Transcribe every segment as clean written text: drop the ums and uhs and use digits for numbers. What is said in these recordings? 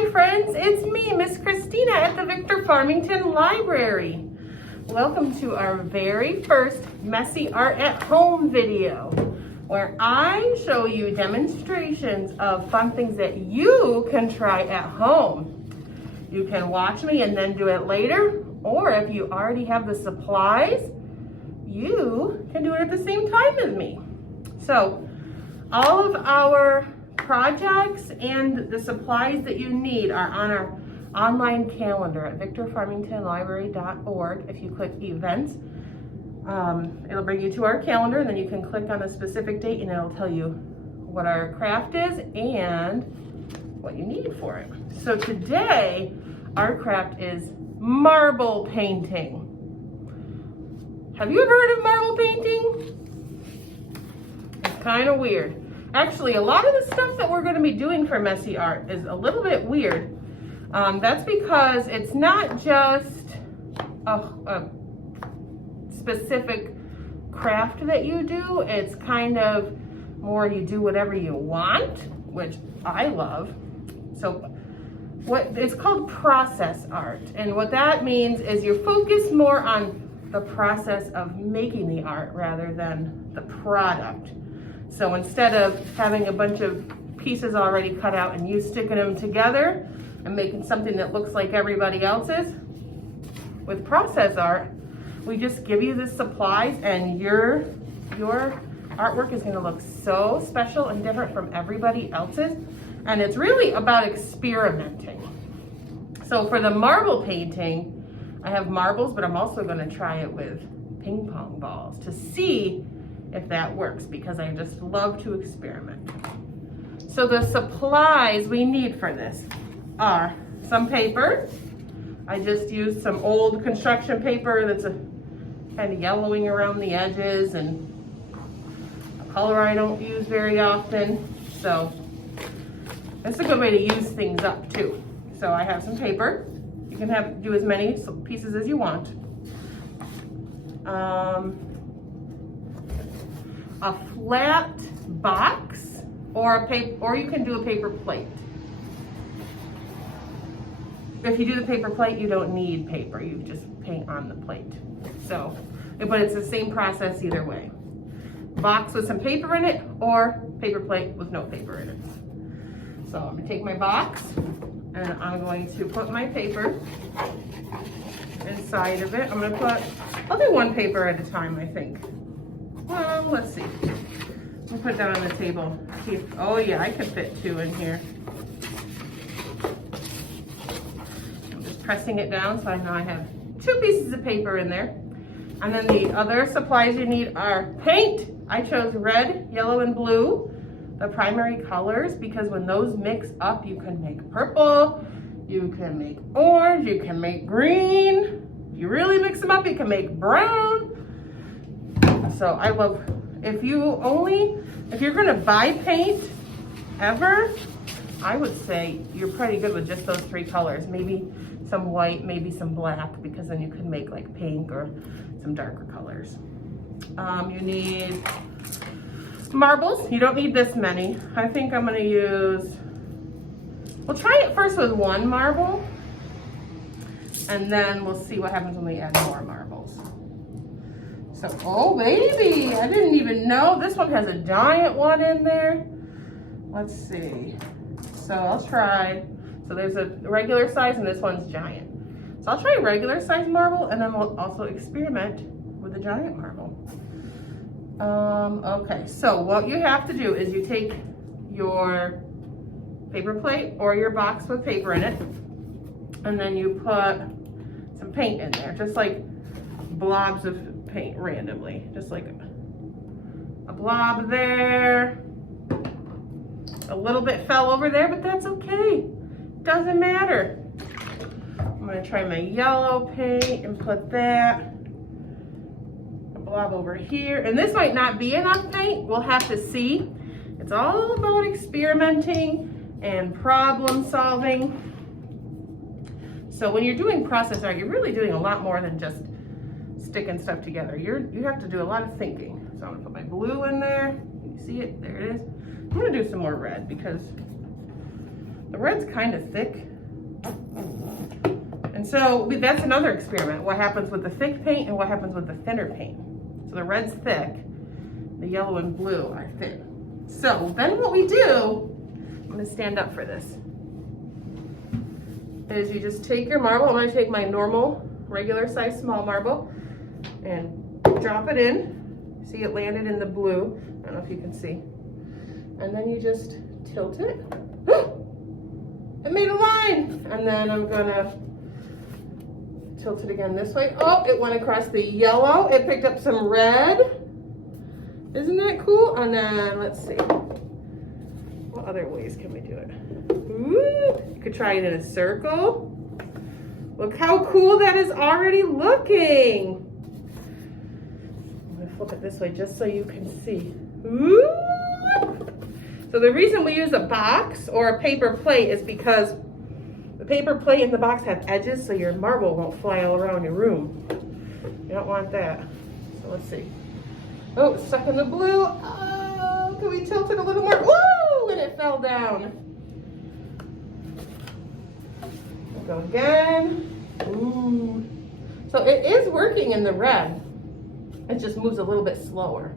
Hi friends, it's me, Miss Christina at the Victor Farmington Library. Welcome to our very first Messy Art at Home video, where I show you demonstrations of fun things that you can try at home. You can watch me and then do it later, or if you already have the supplies, you can do it at the same time as me. So, all of our projects and the supplies that you need are on our online calendar at victorfarmingtonlibrary.org. If you click events, it'll bring you to our calendar, and then you can click on a specific date and it'll tell you what our craft is and what you need for it. So today, our craft is marble painting. Have you ever heard of marble painting? It's kind of weird. Actually, a lot of the stuff that we're going to be doing for Messy Art is a little bit weird. That's because it's not just a specific craft that you do. It's kind of more you do whatever you want, which I love. So it's called process art. And what that means is you focus more on the process of making the art rather than the product. So instead of having a bunch of pieces already cut out and you sticking them together and making something that looks like everybody else's, with process art, we just give you the supplies and your artwork is gonna look so special and different from everybody else's. And it's really about experimenting. So for the marble painting, I have marbles, but I'm also gonna try it with ping pong balls to see if that works, because I just love to experiment. So the supplies we need for this are some paper. I just used some old construction paper that's kind of yellowing around the edges, and a color I don't use very often. So that's a good way to use things up too. So I have some paper. You can do as many pieces as you want. A flat box, or you can do a paper plate. If you do the paper plate, you don't need paper, you just paint on the plate. So, but it's the same process either way. Box with some paper in it, or paper plate with no paper in it. So I'm gonna take my box, and I'm going to put my paper inside of it. I'll do one paper at a time, I think. Well, let's see. We'll put that on the table. See, oh yeah, I could fit two in here. I'm just pressing it down so I know I have 2 pieces of paper in there. And then the other supplies you need are paint. I chose red, yellow, and blue, the primary colors, because when those mix up, you can make purple, you can make orange, you can make green. If you really mix them up, you can make brown. So I love, if you're gonna buy paint ever, I would say you're pretty good with just those 3 colors. Maybe some white, maybe some black, because then you can make like pink or some darker colors. You need marbles. You don't need this many. I think I'm gonna we'll try it first with 1 marble, and then we'll see what happens when we add more marbles. So, oh baby, I didn't even know. This one has a giant one in there. Let's see. So I'll try. So there's a regular size and this one's giant. So I'll try a regular size marble, and then we'll also experiment with the giant marble. Okay, so what you have to do is you take your paper plate or your box with paper in it, and then you put some paint in there, just like blobs of paint randomly, just like a blob there. A little bit fell over there, but that's okay. Doesn't matter. I'm gonna try my yellow paint and put that, a blob over here. And this might not be enough paint, we'll have to see. It's all about experimenting and problem solving. So when you're doing process art, you're really doing a lot more than just sticking stuff together. You have to do a lot of thinking. So I'm gonna put my blue in there. Can you see it? There it is. I'm gonna do some more red because The red's kind of thick. And so that's another experiment. What happens with the thick paint and what happens with the thinner paint. So the red's thick, the yellow and blue are thin. So then what we do, I'm gonna stand up for this, is you just take your marble. I'm gonna take my normal, regular size small marble and drop it in. See, it landed in the blue. I don't know if you can see. And then you just tilt it. It made a line. And then I'm gonna tilt it again this way. Oh, it went across the yellow. It picked up some red. Isn't that cool? And then let's see. What other ways can we do it? Ooh, you could try it in a circle. Look how cool that is already looking. I'm gonna flip it this way just so you can see. Ooh. So the reason we use a box or a paper plate is because the paper plate and the box have edges so your marble won't fly all around your room. You don't want that. So let's see. Oh, it's stuck in the blue. Oh, can we tilt it a little more? Woo! And it fell down. Go again. Ooh. So it is working in the red. It just moves a little bit slower.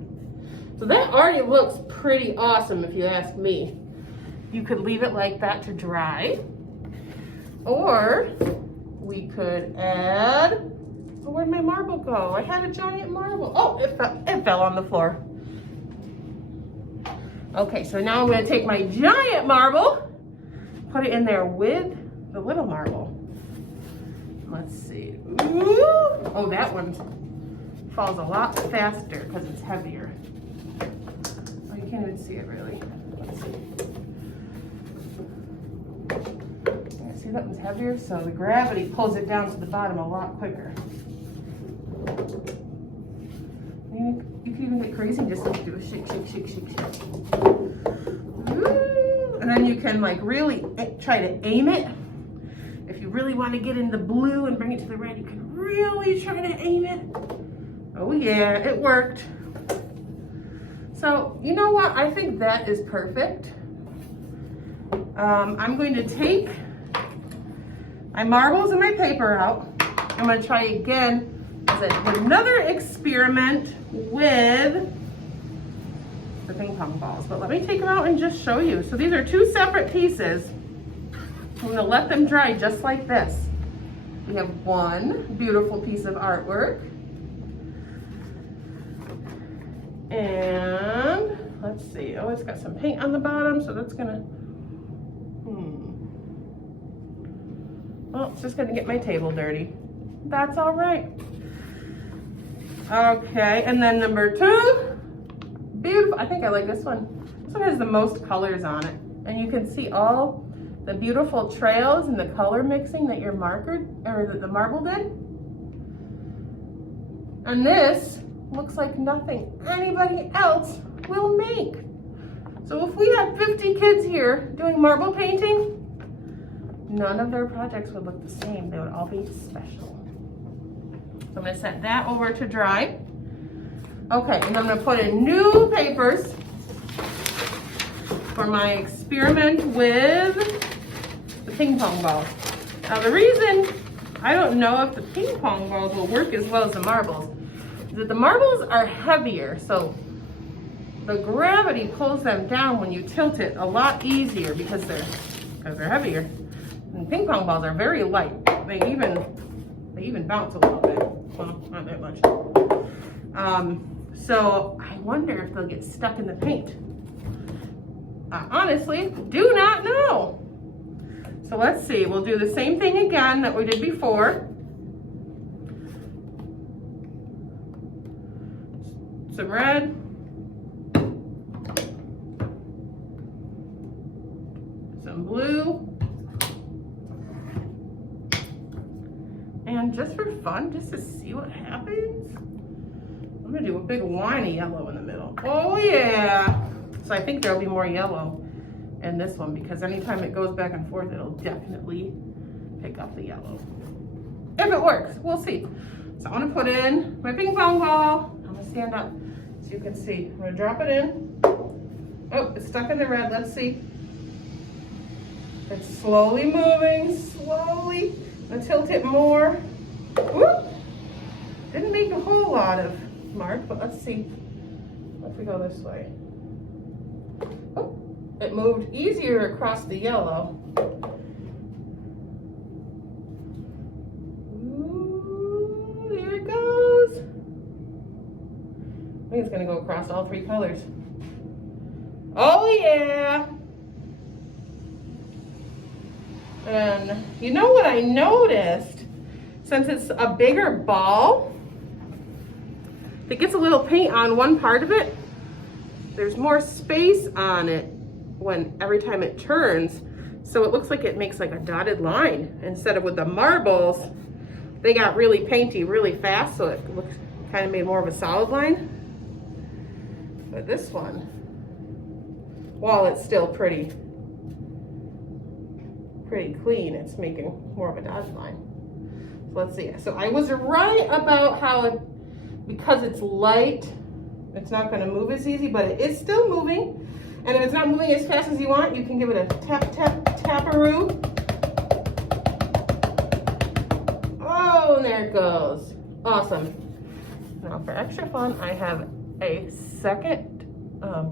So that already looks pretty awesome if you ask me. You could leave it like that to dry. Or we could add, oh, where'd my marble go? I had a giant marble. Oh, it fell on the floor. Okay, so now I'm gonna take my giant marble, put it in there with the little marble. Let's see. Ooh. Oh, that one falls a lot faster because it's heavier. Oh, you can't even see it really. Let's see. See, that one's heavier, so the gravity pulls it down to the bottom a lot quicker. You can even get crazy and just like do a shake, shake, shake, shake, shake. Ooh. And then you can like really try to aim it. If you really want to get in the blue and bring it to the red, you can really try to aim it. Oh yeah, it worked. So you know what? I think that is perfect. I'm going to take my marbles and my paper out. I'm going to try again with another experiment with the ping pong balls. But let me take them out and just show you. So these are two separate pieces. I'm going to let them dry just like this. We have one beautiful piece of artwork. And let's see. Oh, it's got some paint on the bottom, so that's going to... Well, it's just gonna get my table dirty. That's all right. Okay, and then number two, beautiful. I think I like this one. This one has the most colors on it. And you can see all the beautiful trails and the color mixing that your marker, or that the marble did. And this looks like nothing anybody else will make. So if we had 50 kids here doing marble painting, none of their projects would look the same. They would all be special. So I'm gonna set that over to dry. Okay, and I'm gonna put in new papers for my experiment with the ping pong balls. Now the reason I don't know if the ping pong balls will work as well as the marbles is that the marbles are heavier, so the gravity pulls them down when you tilt it a lot easier because they're heavier. And ping pong balls are very light. They even bounce a little bit. Well, not that much. So I wonder if they'll get stuck in the paint. I honestly do not know. So let's see. We'll do the same thing again that we did before. Some red. Some blue. And just for fun, just to see what happens, I'm gonna do a big line of yellow in the middle. Oh yeah! So I think there'll be more yellow in this one because anytime it goes back and forth, it'll definitely pick up the yellow. If it works, we'll see. So I'm gonna put in my ping pong ball. I'm gonna stand up so you can see. I'm gonna drop it in. Oh, it's stuck in the red, let's see. It's slowly moving, slowly. I'm gonna tilt it more. Whoop. Didn't make a whole lot of mark, but let's see. If we go this way. Oh, it moved easier across the yellow. Ooh, there it goes. I think it's gonna go across all three colors. Oh yeah. And you know what I noticed? Since it's a bigger ball, if it gets a little paint on one part of it, there's more space on it every time it turns. So it looks like it makes like a dotted line instead of with the marbles. They got really painty really fast, so it looks kind of made more of a solid line. But this one, while it's still pretty clean, it's making more of a dotted line. So let's see. So I was right about how because it's light, it's not going to move as easy, but it is still moving. And if it's not moving as fast as you want, you can give it a tap, tap, taparoo. Oh, and there it goes. Awesome. Now for extra fun, I have a second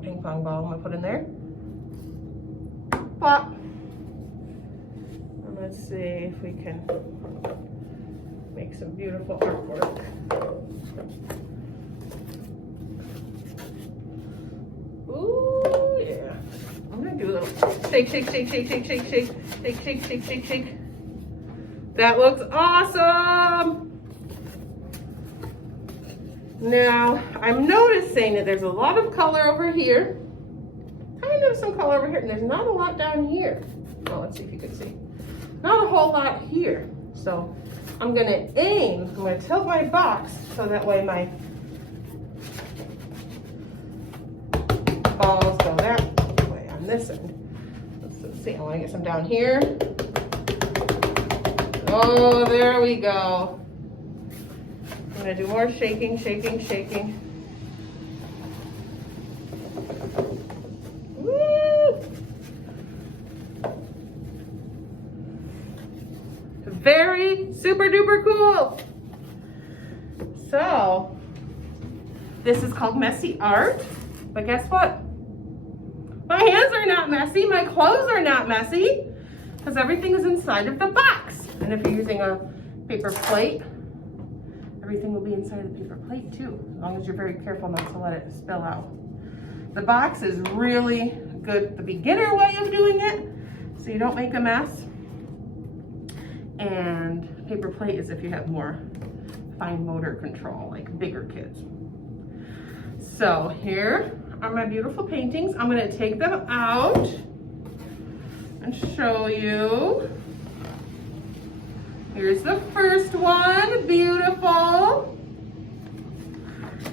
ping pong ball I'm going to put in there. Pop. And let's see if we can make some beautiful artwork. Ooh, yeah. I'm gonna do a little shake, shake, shake, shake, shake, shake, shake, shake, shake, shake, shake, shake. That looks awesome. Now, I'm noticing that there's a lot of color over here. Kind of some color over here, and there's not a lot down here. Oh, let's see if you can see. Not a whole lot here. So I'm gonna tilt my box so that way my balls go that way on this end. Let's see, I wanna get some down here. Oh, there we go. I'm gonna do more shaking, shaking, shaking. Woo! Very super duper cool. So, this is called messy art, but guess what? My hands are not messy, my clothes are not messy, because everything is inside of the box. And if you're using a paper plate, everything will be inside of the paper plate too, as long as you're very careful not to let it spill out. The box is really good, the beginner way of doing it, so you don't make a mess. And paper plate is if you have more fine motor control, like bigger kids. So here are my beautiful paintings. I'm gonna take them out and show you. Here's the first one, beautiful.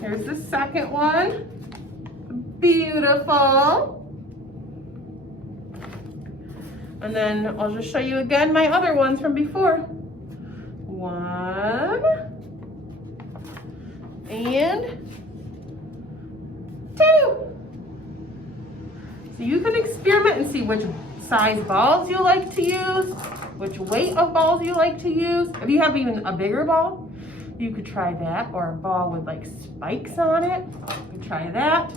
Here's the second one, beautiful. And then I'll just show you again my other ones from before. One, and two. So you can experiment and see which size balls you like to use, which weight of balls you like to use. If you have even a bigger ball, you could try that, or a ball with like spikes on it, you could try that.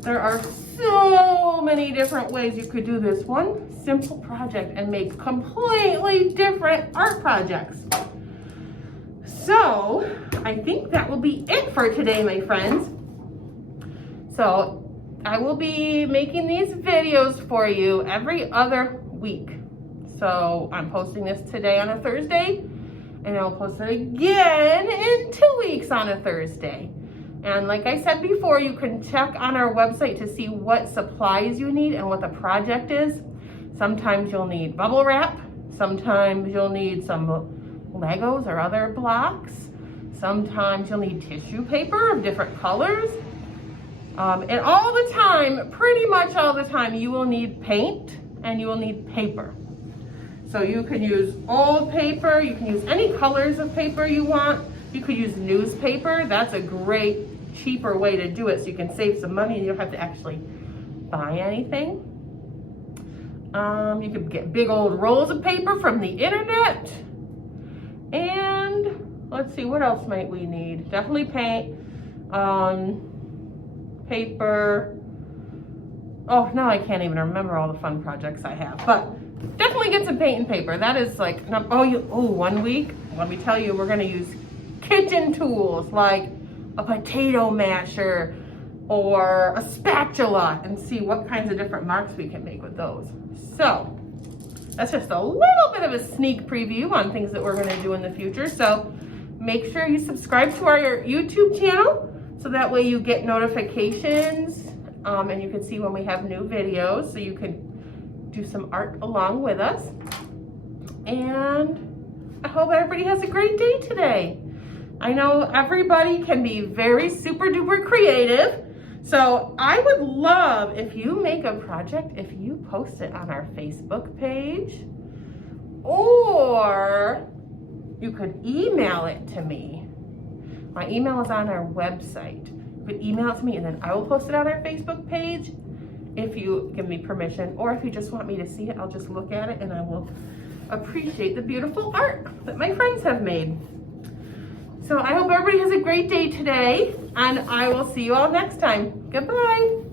There are so many different ways you could do this one simple project and make completely different art projects. So I think that will be it for today, my friends. So I will be making these videos for you every other week. So I'm posting this today on a Thursday, and I'll post it again in 2 weeks on a Thursday. And like I said before, you can check on our website to see what supplies you need and what the project is. Sometimes you'll need bubble wrap. Sometimes you'll need some Legos or other blocks. Sometimes you'll need tissue paper of different colors. And all the time, pretty much all the time, you will need paint and you will need paper. So you can use old paper, you can use any colors of paper you want. You could use newspaper. That's a great, cheaper way to do it, so you can save some money and you don't have to actually buy anything. You could get big old rolls of paper from the internet. And let's see, what else might we need? Definitely paint, paper. Oh, now I can't even remember all the fun projects I have, but definitely get some paint and paper. That is like, 1 week, let me tell you, we're gonna use kitchen tools like a potato masher or a spatula and see what kinds of different marks we can make with those. So that's just a little bit of a sneak preview on things that we're gonna do in the future. So make sure you subscribe to our YouTube channel so that way you get notifications and you can see when we have new videos so you can do some art along with us. And I hope everybody has a great day today. I know everybody can be very super duper creative. So I would love if you make a project, if you post it on our Facebook page, or you could email it to me. My email is on our website. You could email it to me and then I will post it on our Facebook page if you give me permission, or if you just want me to see it, I'll just look at it and I will appreciate the beautiful art that my friends have made. So I hope everybody has a great day today, and I will see you all next time. Goodbye.